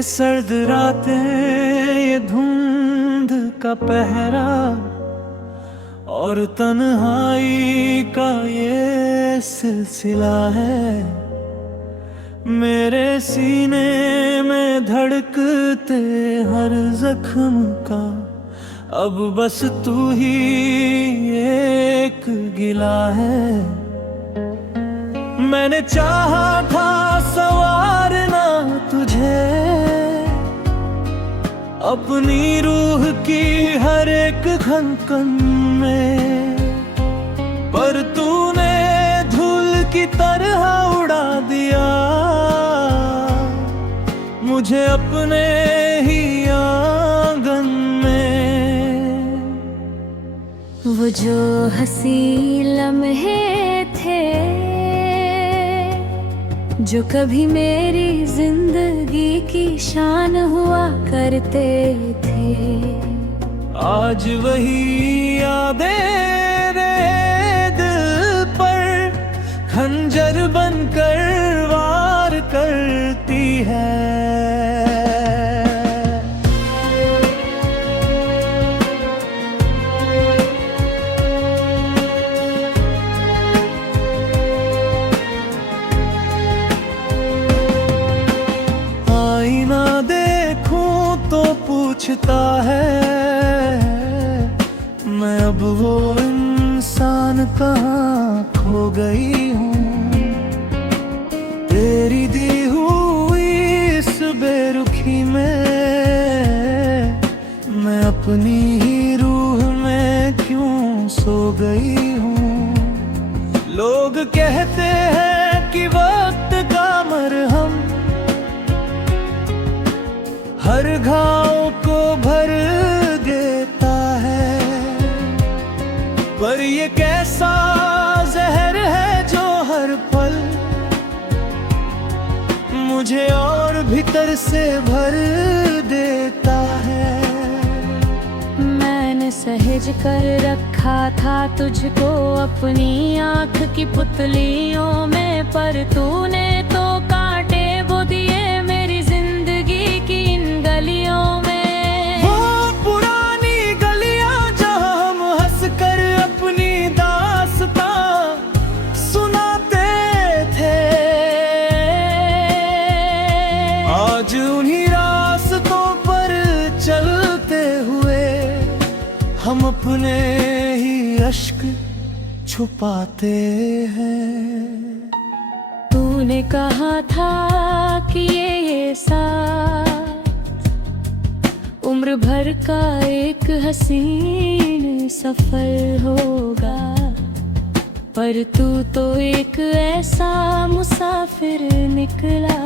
ये सर्द रातें, ये धुंध का पहरा और तन्हाई का ये सिलसिला है। मेरे सीने में धड़कते हर जख्म का अब बस तू ही एक गिला है। मैंने चाहा था संवारना तुझे अपनी रूह की हर एक धड़कन में, पर तूने धूल की तरह उड़ा दिया मुझे अपने ही आंगन में। वो जो हंसी लम्हे थे जो कभी मेरी जिंदगी की शान हुआ करते थे, आज वही यादें रे दिल पर खंजर बनकर वार करती है। पूछता है मैं अब वो इंसान कहाँ खो गई हूँ। तेरी दी हुई इस बेरुखी में मैं अपनी ही रूह में क्यों सो गई हूँ। लोग कहते हैं कि वक्त का मरहम हर घाव को भर देता है, पर ये कैसा जहर है जो हर पल मुझे और भीतर से भर देता है। मैंने सहेज कर रखा था तुझको अपनी आँख की पुतलियों में, पर तूने तो कांटे वो दिए मेरी जिंदगी की इन गलियों में। वो पुरानी गलियां जहां हम हंस कर अपनी दास्तां सुनाते थे, आज उन्हीं रास्तों पर चलते हुए हम अपने ही अश्क छुपाते हैं। तूने कहा था कि ये साथ उम्र भर का एक हसीन सफर होगा, पर तू तो एक ऐसा मुसाफिर निकला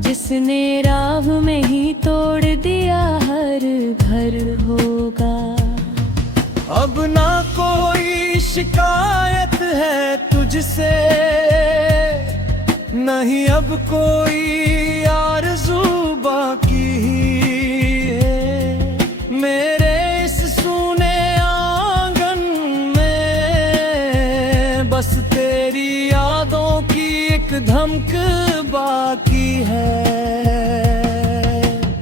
जिसने राह में ही तोड़ दिया हर घर होगा। अब ना कोई शिकायत है तुझसे, नहीं अब कोई आरज़ू बाकी है। मेरे इस सूने आंगन में बस तेरी यादों की एक धमक बाकी है।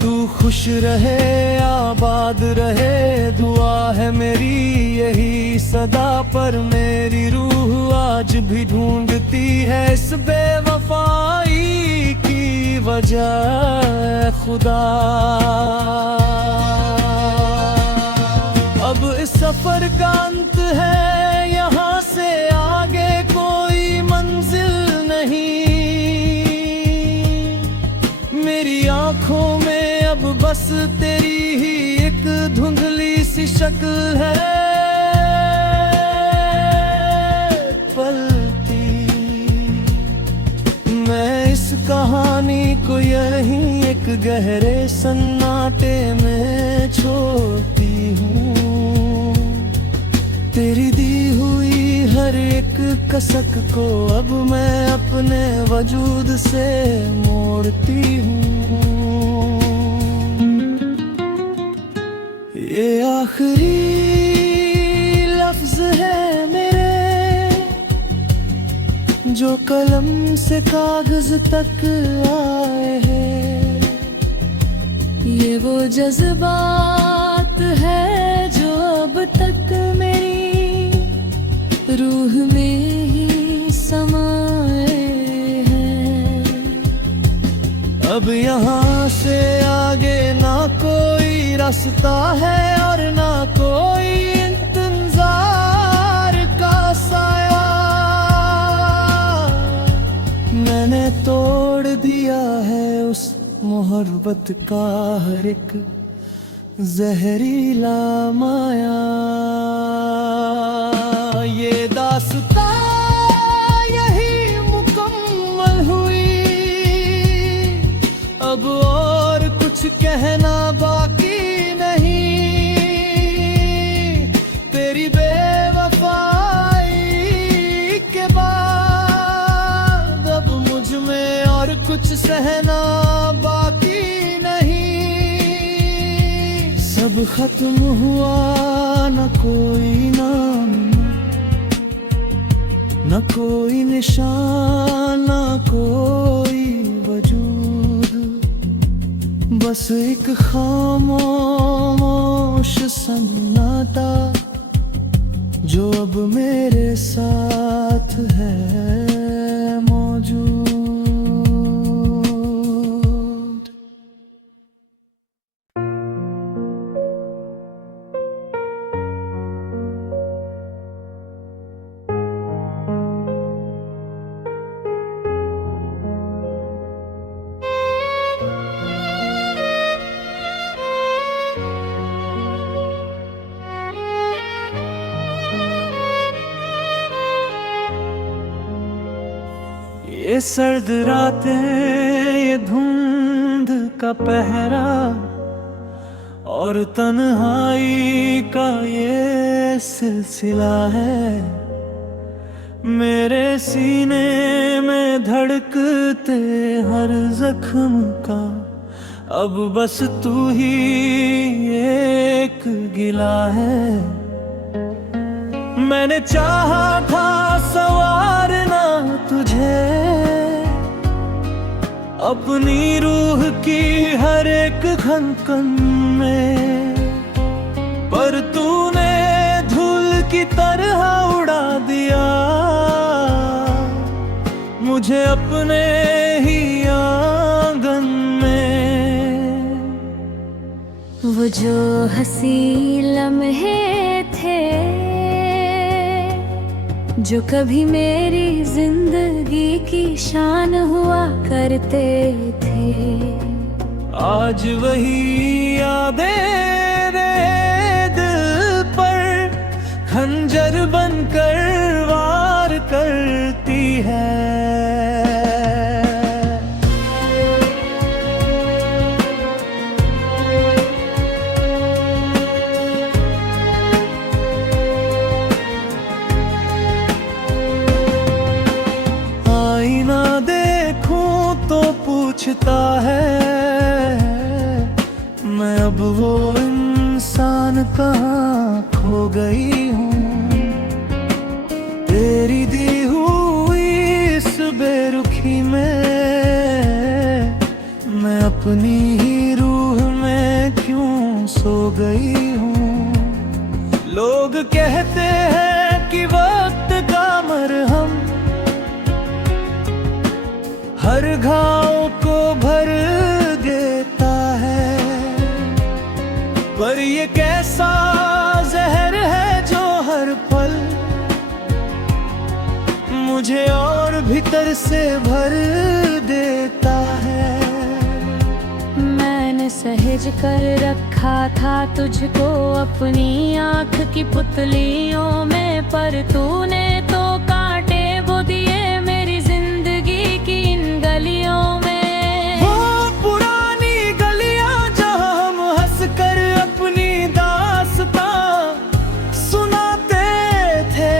तू खुश रहे आबाद रहे दुआ है मेरी यही सदा, पर मेरी रूह आज भी ढूंढती है इस बेवफाई की वजह खुदा। अब इस सफर का अंत है, यहाँ से आगे कोई मंजिल नहीं। मेरी आंखों में अब बस तेरी ही एक धुंधली सी शक्ल है पलती। मैं इस कहानी को यहीं एक गहरे सन्नाटे में छोड़ती हूँ। तेरी दी हुई हर एक कसक को अब मैं अपने वजूद से मोड़ती हूँ। ये आखिरी लफ्ज है मेरे जो कलम से कागज तक आए हैं। ये वो जज्बात है जो अब तक मेरी रूह में ही समाए हैं। अब यहाँ से आगे ना कोई रास्ता है और ना कोई इंतजार का साया। मैंने तोड़ दिया है उस मोहब्बत का हर एक जहरीला माया। ये दास्तां यही मुकम्मल हुई, अब और कुछ कहना बाकी नहीं। तेरी बेवफाई के बाद अब मुझ में और कुछ सहना बाकी नहीं। सब खत्म हुआ, न कोई नाम, न कोई निशान, न कोई वजूद, बस एक खामोश सन्नाटा जो अब मेरे साथ है मौजूद। ये सर्द रातें, ये धुंध का पहरा और तन्हाई का ये सिलसिला है। मेरे सीने में धड़कते हर जख्म का अब बस तू ही एक गिला है। मैंने चाहा था संवारना तुझे अपनी रूह की हर एक धड़कन में, पर तूने धूल की तरह उड़ा दिया मुझे अपने ही आंगन में। वो जो हंसी लम्हे थे जो कभी मेरी जिंदगी की शान हुआ करते थे, आज वही यादें मेरे दिल पर खंजर बनकर वार करती है। पूछता है मैं अब वो इंसान कहाँ खो गई हूँ। तेरी दी हुई इस बेरुखी में मैं अपनी ही रूह में क्यों सो गई हूँ। लोग कहते हैं कि वक्त का मरहम हर घाव को भर देता है, पर ये कैसा जहर है जो हर पल मुझे और भीतर से भर देता है। मैंने सहेज कर रखा था तुझको अपनी आँख की पुतलियों में, पर तूने तो कांटे वो दिए मेरी जिंदगी की इन गलियों में। वो पुरानी गलियां जहाँ हम हंस कर अपनी दास्तां सुनाते थे,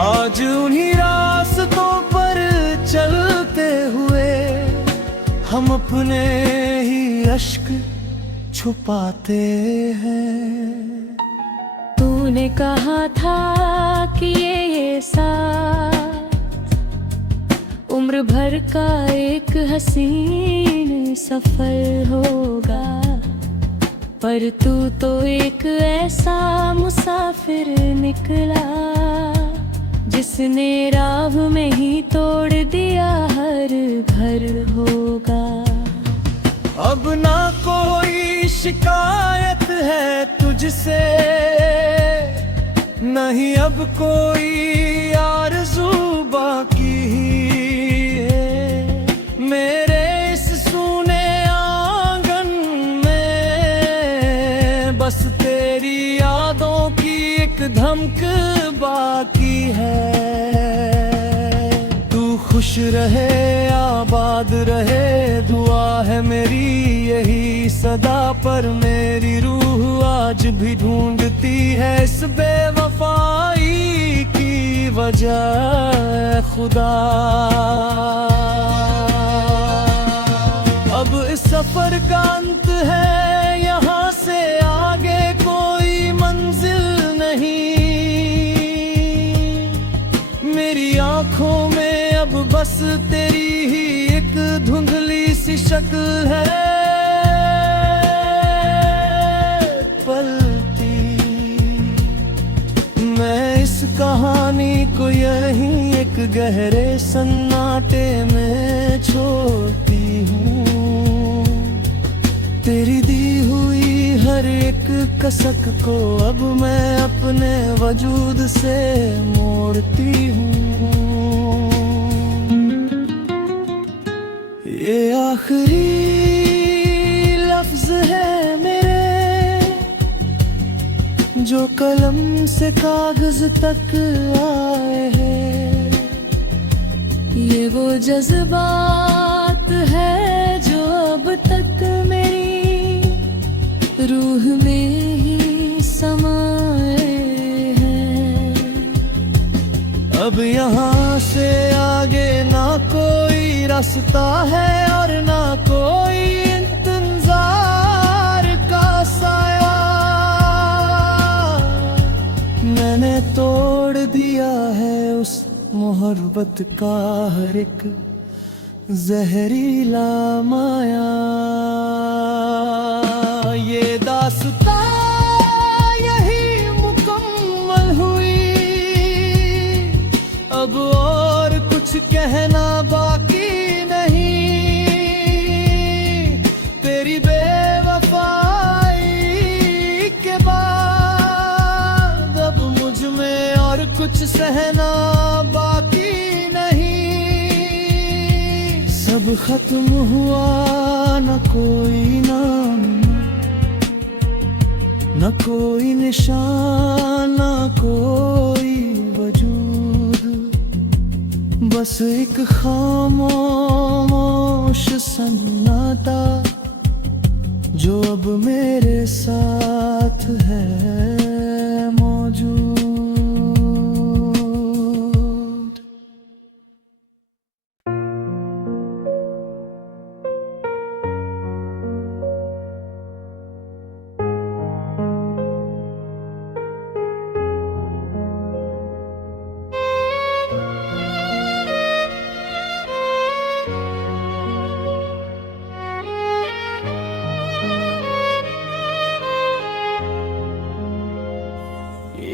आज उन्हीं रास्तों पर चलते हुए हम अपने ही अश्क छुपाते हैं। तूने कहा था कि ये साथ उम्र भर का एक हसीन सफर होगा, पर तू तो एक ऐसा मुसाफिर निकला जिसने राह में ही तोड़ दिया हर घर होगा। अब ना कोई शिकायत है तुझसे, नहीं अब कोई आरज़ू बाकी है। मेरे इस सूने आंगन में बस तेरी यादों की एक धमक बाकी है। तू खुश रहे आबाद रहे, दुआ है मेरी यही सदा, पर मेरी रूह आज भी ढूंढती है इस बेवफाई की वजह खुदा। अब इस सफर का अंत है, यहाँ से आगे कोई मंजिल नहीं। मेरी आंखों में अब बस तेरी ही एक धुंधली सी शक्ल है पलती। मैं इस कहानी को यहीं एक गहरे सन्नाटे में छोड़ती हूँ। तेरी दी हुई हर एक कसक को अब मैं अपने वजूद से मोड़ती हूँ। ये आखिरी लफ्ज है मेरे, जो कलम से कागज तक आए हैं। ये वो जज्बात है जो अब तक मेरी रूह में ही समाए हैं। अब यहाँ से आगे ना कोई रास्ता है और ना कोई इंतजार का साया। मैंने तोड़ दिया है उस मोहब्बत का हर एक जहरीला माया। ये दास्तां यही मुकम्मल हुई, अब और कुछ कहना बाकी नहीं। तेरी बेवफाई के बाद अब मुझ में और कुछ सहना बाकी नहीं। सब खत्म हुआ, न कोई नाम, न कोई निशान, न कोई वजूद, बस एक खामोश सन्नाटा जो अब मेरे साथ है मौजूद।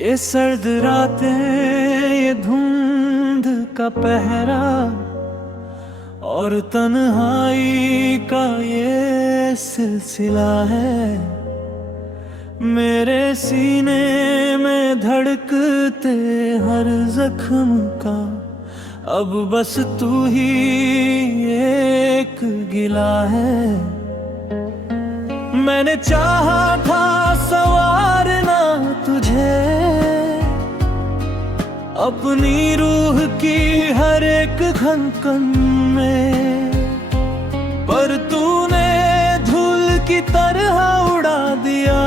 ये सर्द रातें, ये धुंध का पहरा और तन्हाई का ये सिलसिला है। मेरे सीने में धड़कते हर जख्म का अब बस तू ही एक गिला है। मैंने चाहा था संवारना तुझे अपनी रूह की हर एक धड़कन में, पर तूने धूल की तरह उड़ा दिया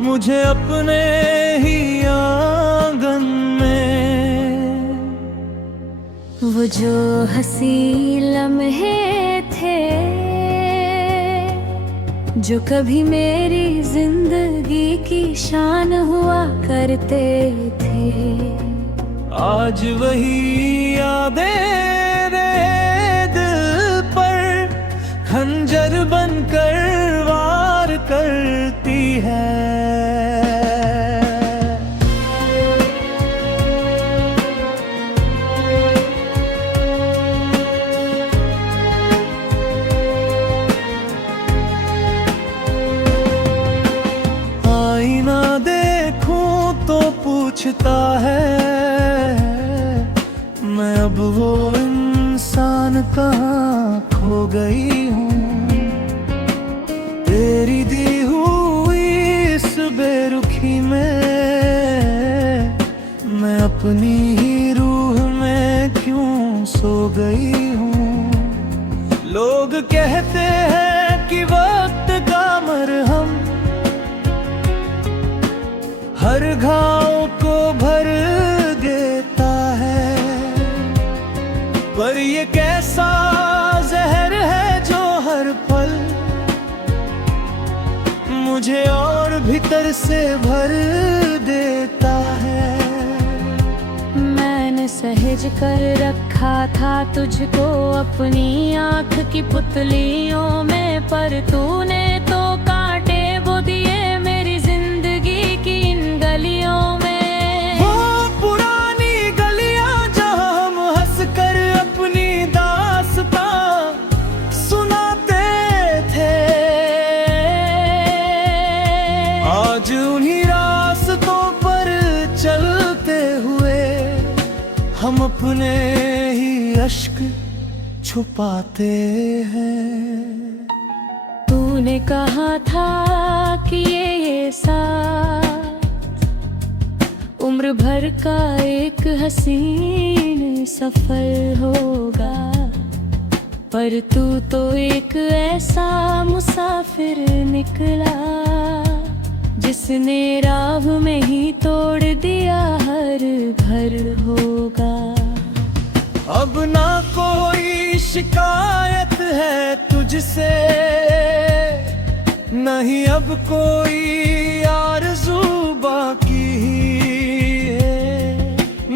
मुझे अपने ही आंगन में। वो जो हंसी लम्हे थे जो कभी मेरी जिंदगी की शान हुआ करते थे, आज वही यादें रे दिल पर खंजर बनकर वार करती है। आईना देखूं तो पूछता है मैं अब वो इंसान कहाँ खो गई हूँ। तेरी दी हुई इस बेरुखी में मैं अपनी ही रूह में क्यों सो गई हूँ। लोग कहते हैं कि वक्त का मरहम हर घाव को भर देता है, पर ये कैसा जहर है जो हर पल मुझे और भीतर से भर देता है। मैंने सहेज कर रखा था तुझको अपनी आँख की पुतलियों में, पर तूने तो कांटे वो दिए मेरी जिंदगी की इन गलियों में। वो पुरानी गलियां जहां हम हंस कर अपनी दास्तां सुनाते थे, आज उन्हीं रास्तों पर चलते हुए हम अपने ही अश्क छुपाते हैं। तूने कहा था कि ये साथ उम्र भर का एक हसीन सफर होगा, पर तू तो एक ऐसा मुसाफिर निकला जिसने राह में ही तोड़ दिया हर घर होगा। अब ना कोई शिकायत है तुझसे, नहीं अब कोई आरज़ू बाकी है।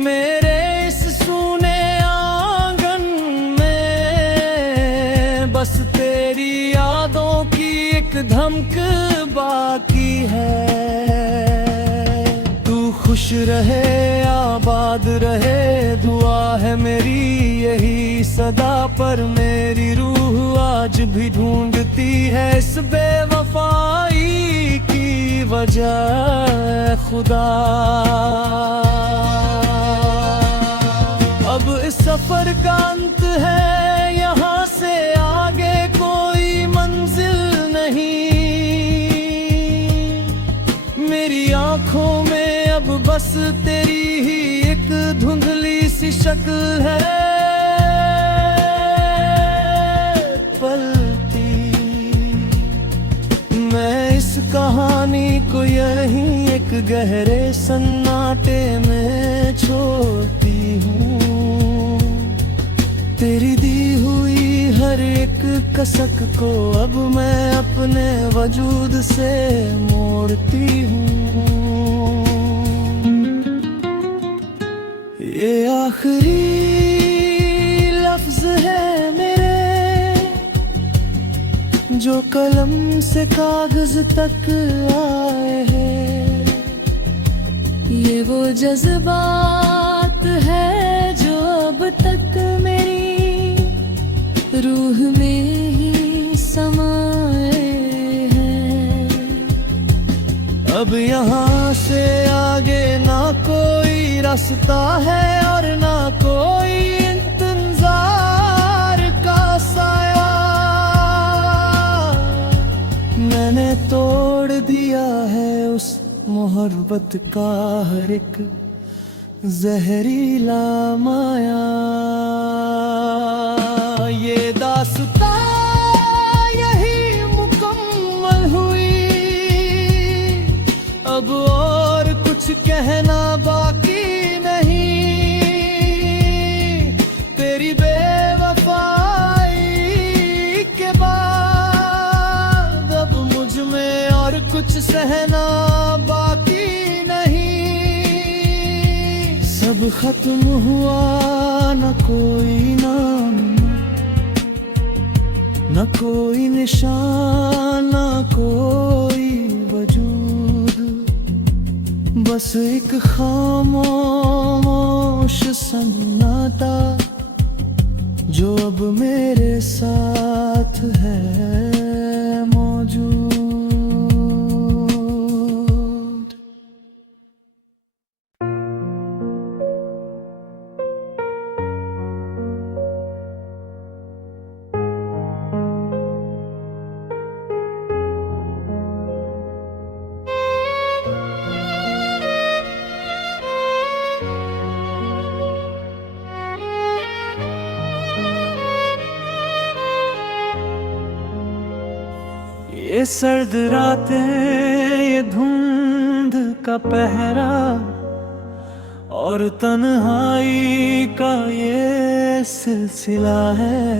मेरे इस सूने आंगन में बस तेरी यादों की एक धमक बाकी है। तू खुश रहे आबाद रहे दुआ है मेरी यही सदा, पर मेरी रूह आज भी ढूंढती है इस बेवफाई की वजह खुदा। अब इस सफर का अंत है, यहाँ से आगे कोई मंजिल नहीं। मेरी आंखों में अब बस तेरी ही एक धुंधली सी शक्ल है पलती। मैं इस कहानी को यहीं एक गहरे सन्नाटे में छोड़ती हूँ। तेरी दी हुई हर एक कसक को अब मैं अपने वजूद से मोड़ती हूँ। ये आखिरी लफ्ज है मेरे जो कलम से कागज तक आए हैं। ये वो जज्बात है जो अब तक मेरी रूह में ही समाए हैं। अब यहाँ से आगे ना कोई रास्ता है और ना कोई इंतजार का साया। मैंने तोड़ दिया है उस मोहब्बत का हर एक जहरीला माया। ये दास्तां यही मुकम्मल हुई, अब और कुछ कहना बाकी नहीं। तेरी बेवफाई के बाद अब मुझ में और कुछ सहना बाकी नहीं। सब अब खत्म हुआ न कोई नाम, न कोई निशान, न कोई वजूद, बस एक खामोश सन्नाटा जो अब मेरे साथ है मौजूद। ये सर्द रातें, ये धुंध का पहरा और तन्हाई का ये सिलसिला है,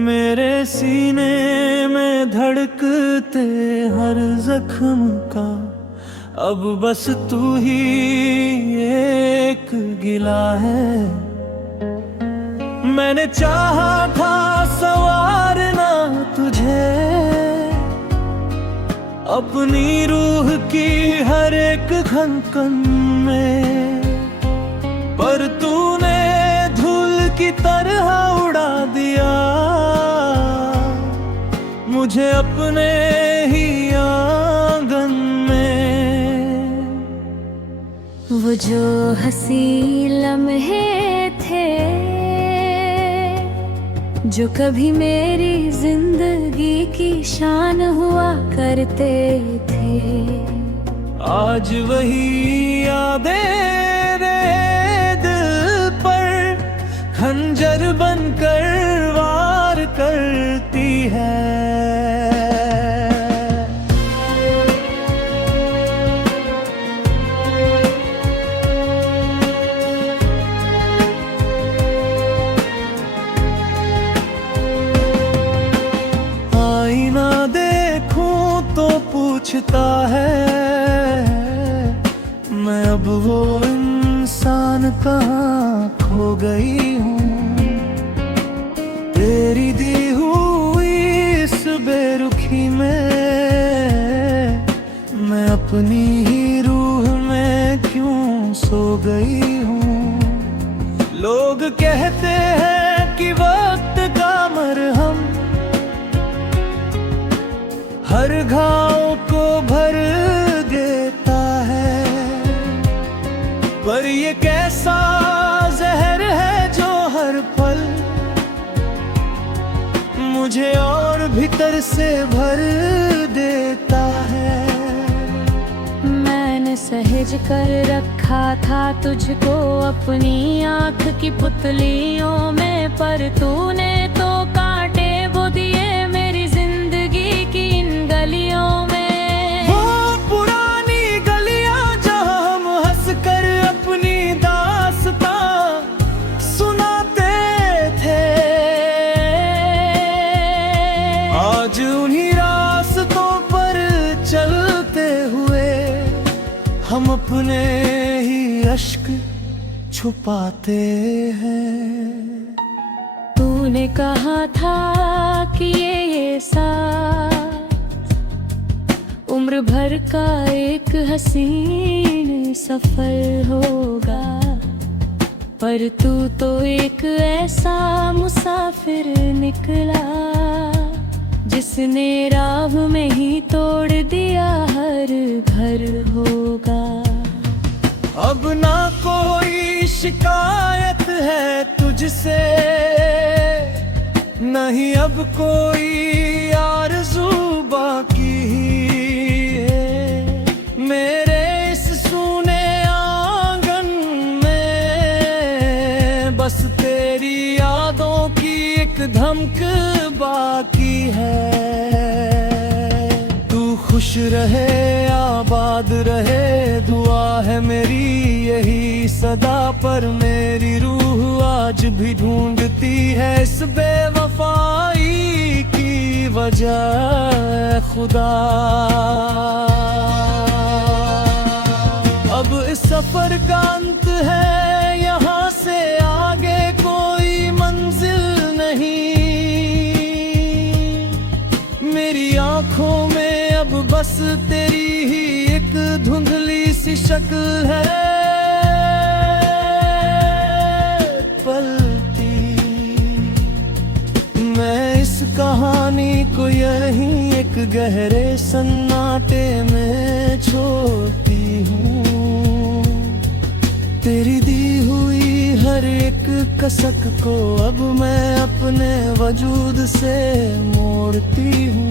मेरे सीने में धड़कते हर जख्म का अब बस तू ही एक गिला है। मैंने चाहा था संवारना तुझे अपनी रूह की हर एक धड़कन में, पर तूने धूल की तरह उड़ा दिया मुझे अपने ही आंगन में। वो जो हंसी लम्हे थे जो कभी मेरी जिंदगी की शान हुआ करते थे, आज वही यादें दिल पर खंजर बनकर वार करती है। पूछता है मैं अब वो इंसान कहाँ खो गई हूँ, तेरी दी हुई इस बेरुखी में मैं अपनी ही रूह में क्यों सो गई हूँ। लोग कहते हैं कि वक्त का मरहम हर घाव को भर देता है, पर ये कैसा जहर है जो हर पल मुझे और भीतर से भर देता है। मैंने सहेज कर रखा था तुझको अपनी आँख की पुतलियों में, पर तूने तो कांटे वो दिए मेरी जिंदगी की इन गलियों में। वो पुरानी गलियां जहां हम हंस कर अपनी दास्तां सुनाते थे, आज उन्हीं रास्तों पर चलते हुए हम अपने ही अश्क छुपाते हैं। तूने कहा था कि ये साथ उम्र भर का एक हसीन सफर होगा, पर तू तो एक ऐसा मुसाफिर निकला जिसने राह में ही तोड़ दिया हर घर होगा। अब ना कोई शिकायत है तुझसे, नहीं अब कोई आरज़ू बाकी है मेरे इस सूने आंगन में, बस तेरी यादों की एक धमक बाकी है। तू खुश रहे आबाद रहे दुआ है मेरी यही सदा, पर मेरी रूह आज भी ढूंढती है इस बेवफाई की वजह खुदा। अब इस सफर का अंत में अब बस तेरी ही एक धुंधली सी शक्ल है पलती। मैं इस कहानी को यहीं एक गहरे सन्नाटे में छोड़ती हूँ। तेरी दी हुई हर एक कसक को अब मैं अपने वजूद से मोड़ती हूँ।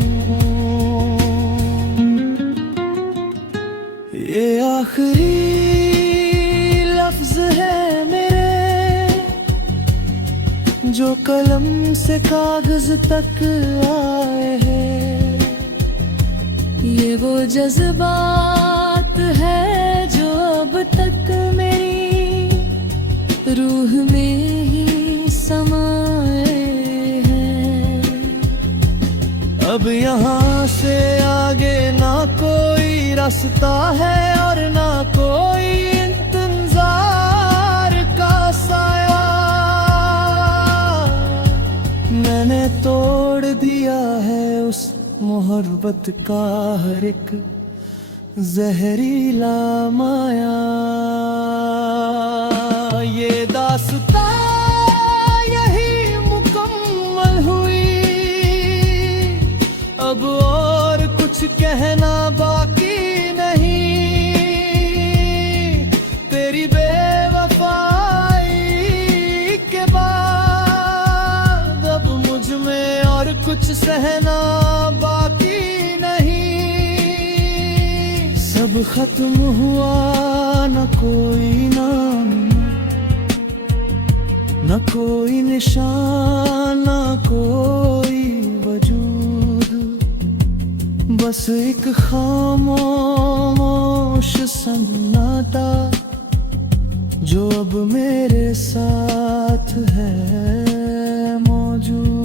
ये आखिरी लफ्ज है मेरे जो कलम से कागज तक आए हैं। ये वो जज्बात है जो अब तक मेरी रूह में ही समाए हैं। अब यहाँ से आगे ना कोई रास्ता है और ना कोई इंतजार का साया। मैंने तोड़ दिया है उस मोहब्बत का हर एक जहरीला माया। ये दास्तां यही मुकम्मल हुई, अब और कुछ कहना बाकी नहीं। तेरी बेवफाई के बाद अब मुझ में और कुछ सहना बाकी नहीं। सब खत्म हुआ, न कोई नाम, न कोई निशान, न कोई वजूद, बस एक खामोश सन्नाटा जो अब मेरे साथ है मौजूद।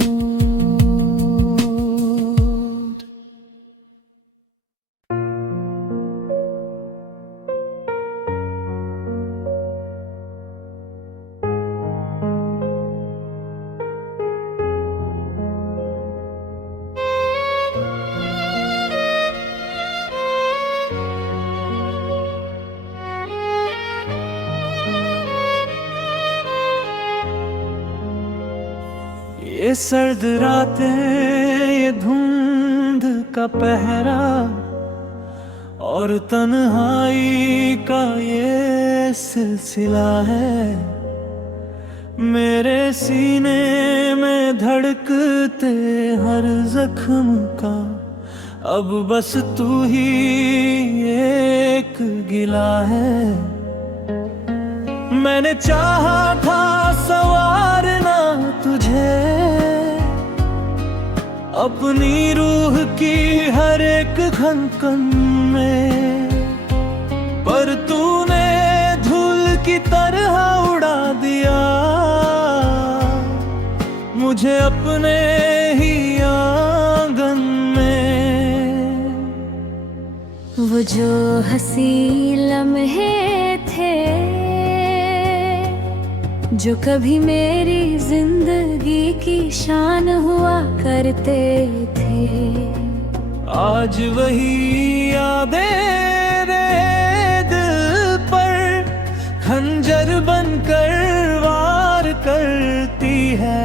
ये सर्द रातें, ये धुंध का पहरा और तन्हाई का ये सिलसिला है। मेरे सीने में धड़कते हर जख्म का अब बस तू ही एक गिला है। मैंने चाहा था संवारना तुझे अपनी रूह की हर एक धड़कन में, पर तूने धूल की तरह उड़ा दिया मुझे अपने ही आंगन में। वो जो हंसी लम्हे थे जो कभी मेरी जिंदगी की शान हुआ करते थे, आज वही यादें दिल पर खंजर बनकर वार करती है।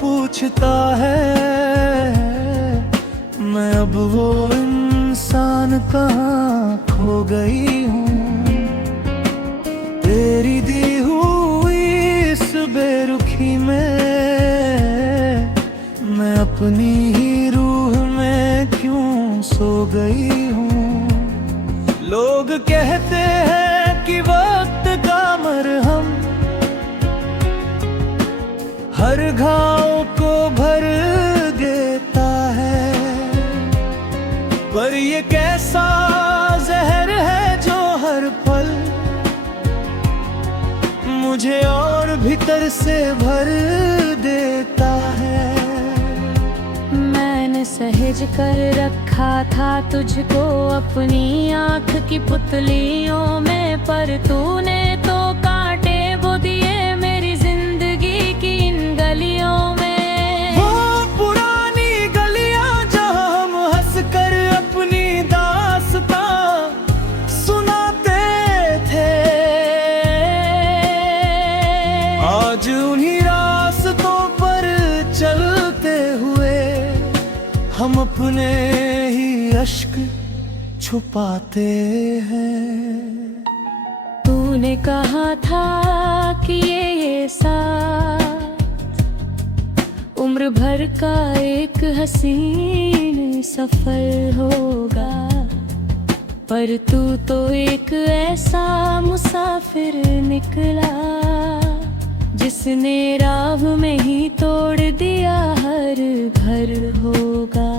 पूछता है मैं अब वो इंसान कहाँ खो गई हूँ। तेरी दी हुई इस बेरुखी में मैं अपनी ही रूह में क्यों सो गई हूँ। लोग कहते हैं कि वक्त का मरहम हर घाव को भर देता है, पर ये कैसा जहर है जो हर पल मुझे और भीतर से भर देता है। मैं सहेज कर रखा था तुझको अपनी आँख की पुतलियों में, पर तूने तो कांटे वो दिए मेरी जिंदगी की इन गलियों में। वो पुरानी गलियां जहां हम हंस कर अपनी दास्तां सुनाते थे, आज उन्हीं रास्तों पर चलते हुए हम अपने ही अश्क छुपाते हैं। तूने कहा था कि ये साथ उम्र भर का एक हसीन सफर होगा, पर तू तो एक ऐसा मुसाफिर निकला जिसने राह में ही तोड़ दिया हर घर होगा।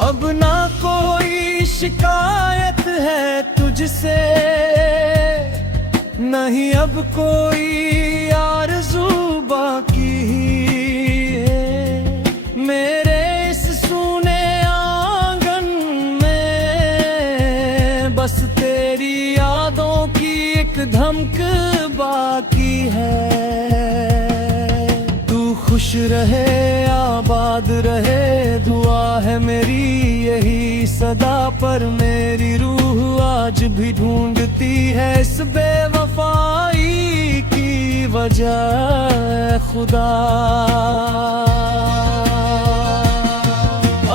अब ना कोई शिकायत है तुझसे, नहीं अब कोई आरज़ू बाकी है। मेरे इस सूने आंगन में बस तेरी यादों की एक धमक बाकी है। तू खुश रहे आबाद रहे दुआ है मेरी यही सदा, पर मेरी रूह आज भी ढूंढती है इस बेवफाई की वजह खुदा।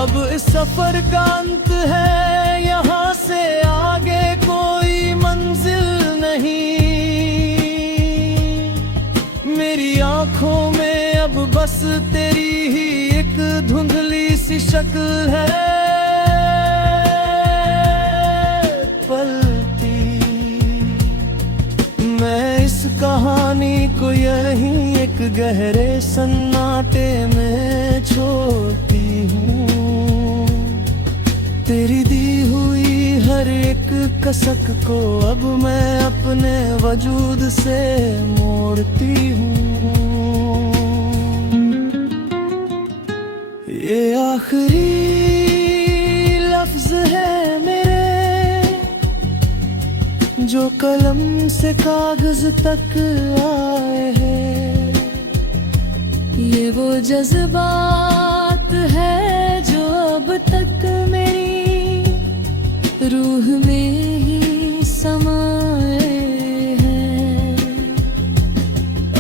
अब इस सफर का अंत है, यहाँ से आगे कोई मंजिल नहीं। मेरी आंखों में अब बस तेरी ही एक धुंधली सी शक्ल है पलती। मैं इस कहानी को यहीं एक गहरे सन्नाटे में छोड़ती हूँ। तेरी दी हुई हर एक कसक को अब मैं अपने वजूद से मोड़ती हूँ। ये आखिरी लफ्ज है मेरे जो कलम से कागज तक आए हैं। ये वो जज्बात है जो अब तक मेरी रूह में ही समाए हैं।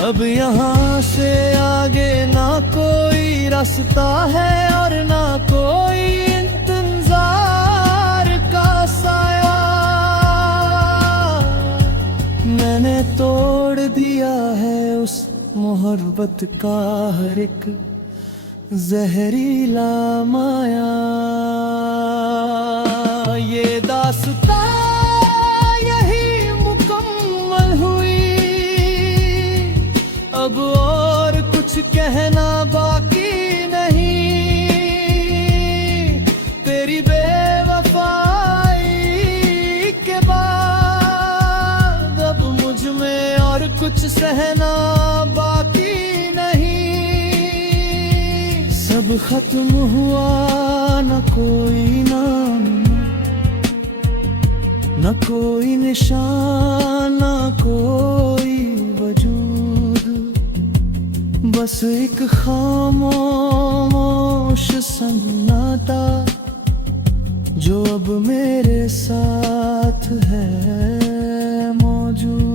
अब यहाँ से आगे ना कोई रास्ता है और ना कोई इंतजार का साया। मैंने तोड़ दिया है उस मोहब्बत का हर एक जहरीला माया। ये दास्तां यही मुकम्मल हुई, अब और कुछ कहना बाकी नहीं। तेरी बेवफाई के बाद अब मुझ में और कुछ सहना बाकी नहीं। सब खत्म हुआ, न कोई नाम न कोई निशान न कोई वजूद, बस एक खामोश सन्नाटा जो अब मेरे साथ है मौजूद।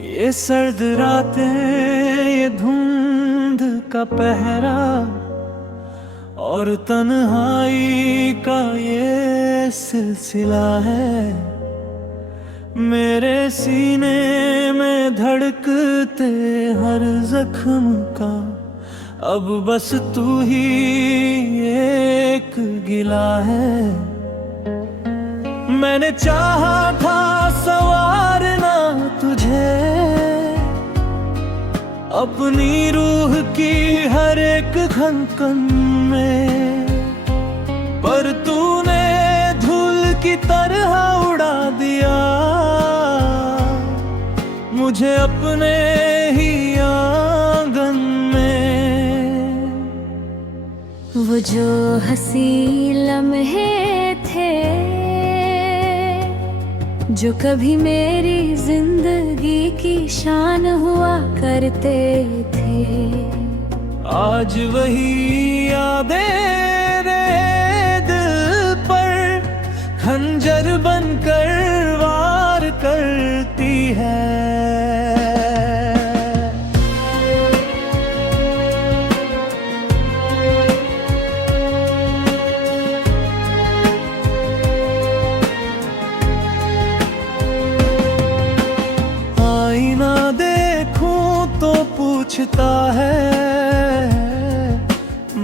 ये सर्द रातें, ये धुंध का पहरा और तन्हाई का ये सिलसिला है। मेरे सीने में धड़कते हर जख्म का अब बस तू ही एक गिला है। मैंने चाहा था संवारना तुझे, अपनी रूह की हर एक धड़कन में, पर तूने धूल की तरह उड़ा दिया मुझे अपने ही आंगन में। वो जो हंसी लम्हे थे जो कभी मेरी जिंदगी की शान हुआ करते थे, आज वही यादें रे दिल पर खंजर बनकर वार करती है। आईना देखूं तो पूछता है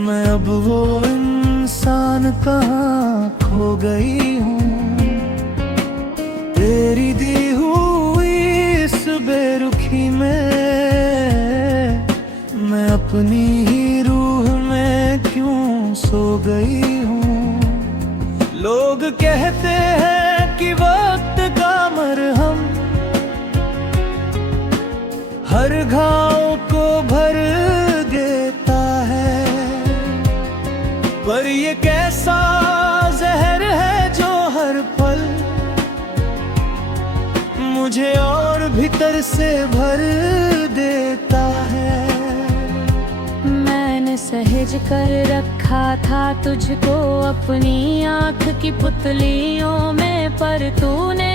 मैं अब वो इंसान कहाँ खो गई हूँ। तेरी दी हुई इस बेरुखी में मैं अपनी ही रूह में क्यों सो गई हूँ। लोग कहते हैं कि वक्त का मरहम हर घाव को भर देता है, पर ये कैसा जहर है जो हर पल मुझे और भीतर से भर देता है। मैंने सहेज कर रखा था तुझको अपनी आँख की पुतलियों में, पर तूने